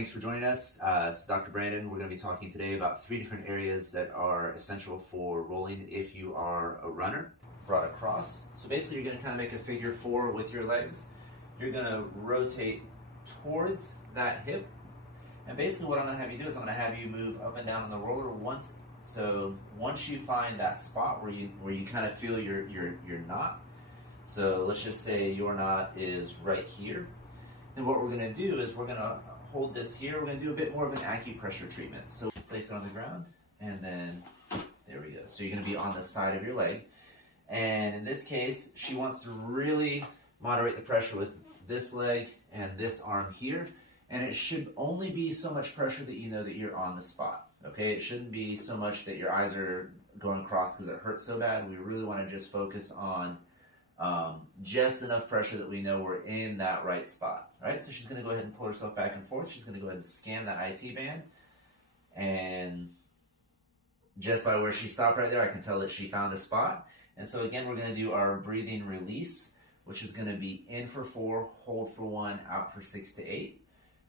Thanks for joining us. This is Dr. Brandon. We're going to be talking today about 3 different areas that are essential for rolling if you are a runner. Brought across. So basically you're going to kind of make a figure 4 with your legs. You're going to rotate towards that hip. And basically what I'm going to have you do is I'm going to have you move up and down on the roller once. So once you find that spot where you kind of feel your knot. So let's just say your knot is right here. Then what we're going to do is we're going to hold this here. We're going to do a bit more of an acupressure treatment. So place it on the ground, and then there we go. So you're going to be on the side of your leg. And in this case, she wants to really moderate the pressure with this leg and this arm here. And it should only be so much pressure that you know that you're on the spot. Okay, it shouldn't be so much that your eyes are going across because it hurts so bad. We really want to just focus on just enough pressure that we know we're in that right spot. All right, so she's going to go ahead and pull herself back and forth. She's going to go ahead and scan that IT band. And just by where she stopped right there, I can tell that she found a spot. And so again, we're going to do our breathing release, which is going to be in for 4, hold for 1, out for 6 to 8.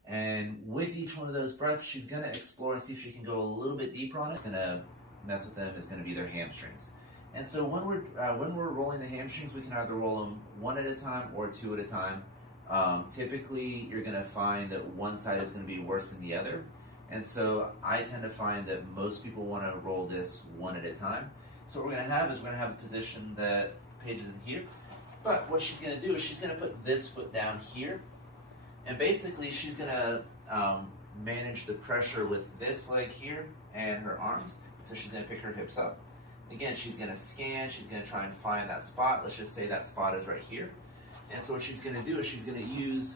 And with each one of those breaths, she's going to explore and see if she can go a little bit deeper on it. It's going to mess with them is going to be their hamstrings. And so when we're rolling the hamstrings, we can either roll them 1 at a time or 2 at a time. Typically, you're going to find that one side is going to be worse than the other. And so I tend to find that most people want to roll this 1 at a time. So what we're going to have is we're going to have a position that Paige is in here. But what she's going to do is she's going to put this foot down here. And basically, she's going to manage the pressure with this leg here and her arms. So she's going to pick her hips up. Again, she's going to scan, she's going to try and find that spot. Let's just say that spot is right here. And so what she's going to do is she's going to use,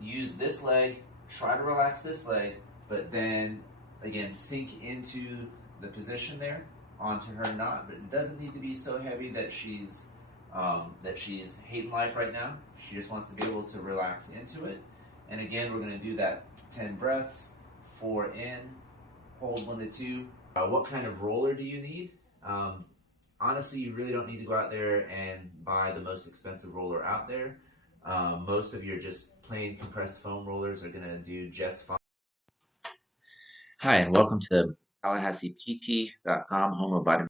use this leg, try to relax this leg, but then, again, sink into the position there onto her knot. But it doesn't need to be so heavy that she's hating life right now. She just wants to be able to relax into it. And again, we're going to do that 10 breaths, 4 in, hold 1 to 2. What kind of roller do you need? Honestly, you really don't need to go out there and buy the most expensive roller out there. Most of your just plain compressed foam rollers are going to do just fine. Hi, and welcome to TallahasseePT.com, home of vitamin